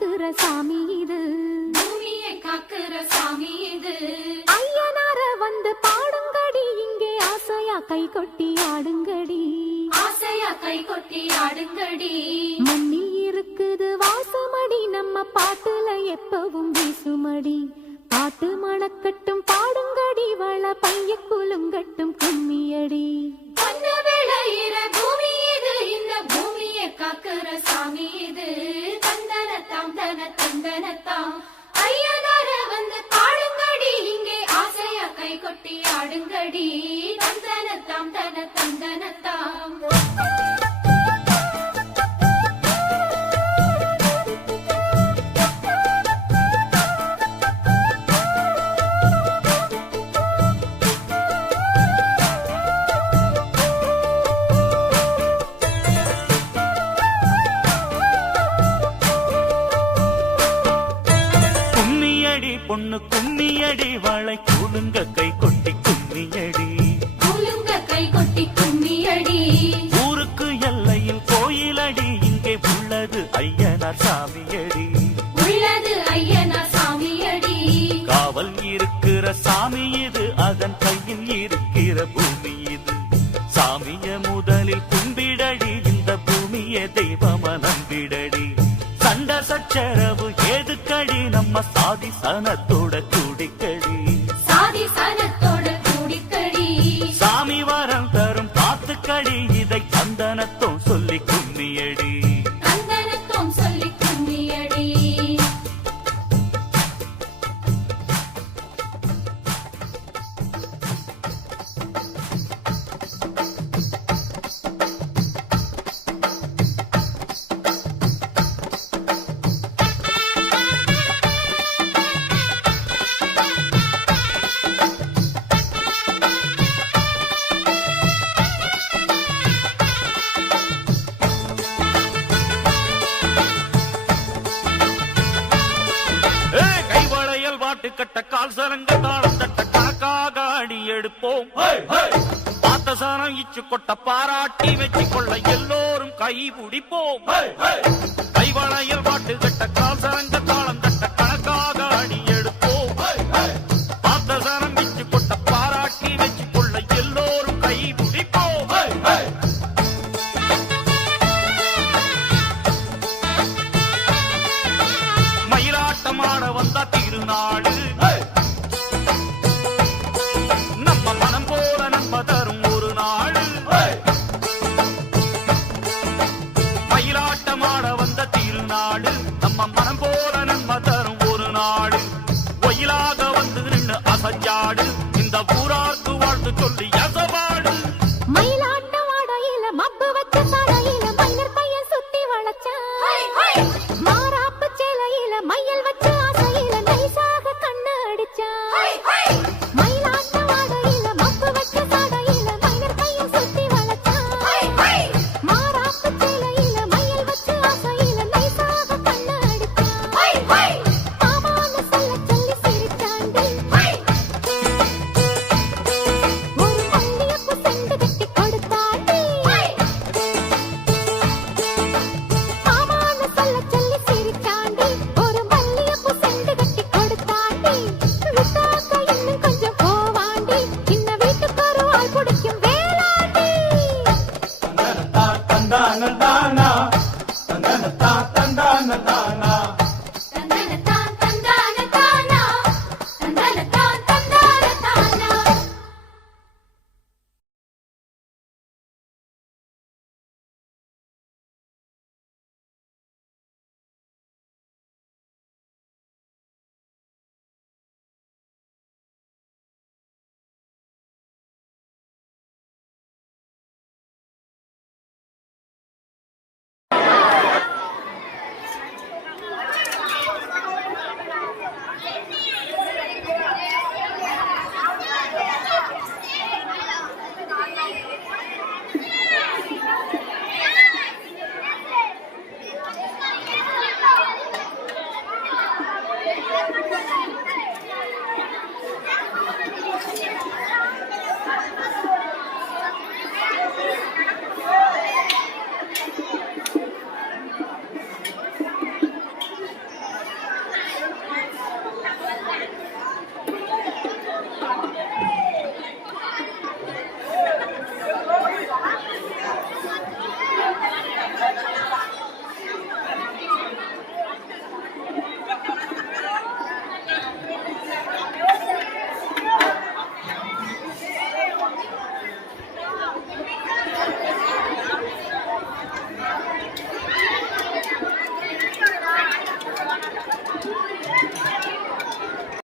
காக்குற சாமி இது, பூமியை காக்குற சாமி இது. ஐயனார வந்து பாடுங்கடி, இங்கே ஆசையா கை கொட்டி ஆடுங்கடி, ஆசையா கை கொட்டி ஆடுங்கடி. மண்ணில் இருக்குது வாசமடி, நம்ம பாட்டுல எப்பவும் வீசுமடி, பாட்டு மணக்கட்டும் பாடுங்கடி, வள பைய குலுங்கட்டும் கும்மியடி. பொன்ன விளையிற பூமி இது, இந்த பூமியை காக்குற சாமி இது. தந்தனத்தாம் தன தந்தனத்தாம் ஐயனார வந்து பாடுங்கடி, இங்கே ஆசையா கை கொட்டி ஆடுங்கடி. தந்தனத்தாம் தன தந்தனத்தாம். பொண்ணு கும்மியடி, வாழை கூலுங்க கை கொட்டி கும்மியடி, கூலுங்க கை கொட்டி கும்மியடி. ஊருக்கு எல்லையில் கோயிலடி, இங்கே உள்ளது ஐயனார் சாமியடி, உள்ளது ஐயனார் சாமியடி. காவல் இருக்கிற சாமி இது, அதன் கையில் இருக்கிற பூமி இது. சாமிய முதலில் கும்பிடடி, இந்த பூமியை தெய்வம நம்பிடடி. சண்ட சச்சரவு ஏதுக்கடி, நம்ம சாதி சனத்தோட கூடிக்கடி, சாதி சனத்தோட கூடிக்கடி. சாமி வரம் தரும் காத்துக்கடி, இதை சந்தனத்தும் சொல்லி கும்மியடி, சந்தனத்தும் சொல்லி கும்மியடி. கட்ட கால் சரங்க தாளம் தட்ட கணக்காக அடி எடுப்போம். பார்த்த சாரம் இச்சு கொட்ட பாராட்டி வச்சு கொள்ள எல்லோரும் கை பிடிப்போம். கைவளையல் பாட்டு கட்ட கால் சரங்க தாளம் தட்ட கணக்காக அடி எடுப்போம். பார்த்த சாரம் இச்சு கொட்ட பாராட்டி வச்சு கொள்ள எல்லோரும் கை பிடிப்போம். மயிலாட்டமாட வந்தா திருநாடு, நம்ம மனம் போல நன்மை தரும் ஒரு நாடு. மயிலாட்டமாட வந்த திருநாடு, நம்ம மனம் போல நன்மை தரும் ஒரு நாடு. ஒயிலாக வந்து நின்று அசஞ்சாடு, இந்த ஊரார்க்கு வாழ்த்து சொல்லி அசவாடு. மயிலாட்டம் ஆடையில மப்பு வச்ச சாடையில மன்னர் பையன் சுத்தி வளைச்சான், மாறாப்பு சேலையில மையல் வச்சு ஆசையில நைசாக கண்ணு அடிச்சான். மயிலாட்டம் ஆடையில மப்பு வச்ச சாடையில மன்னர் பையன் சுத்தி வளைச்சான், மாறாப்பு சேலையில மையல் வச்சு ஆசையில நைசாக கண்ணு அடிச்சான். மாமான்னு சொல்ல சொல்லி சிரிச்சாண்டி, ஒரு மல்லியப்பு செண்டு கட்டி கொடுத்தாண்டி. மாமான்னு சொல்ல சொல்லி சிரிச்சாண்டி, ஒரு மல்லியப்பு செண்டு கட்டி கொடுத்தாண்டி. விட்டாக்க இன்னும் கொஞ்சம் போவாண்டி, சின்ன வீட்டுக்கு ஒரு ஆள் பிடிக்கும் வேளாண்டி. தந்தானந்தா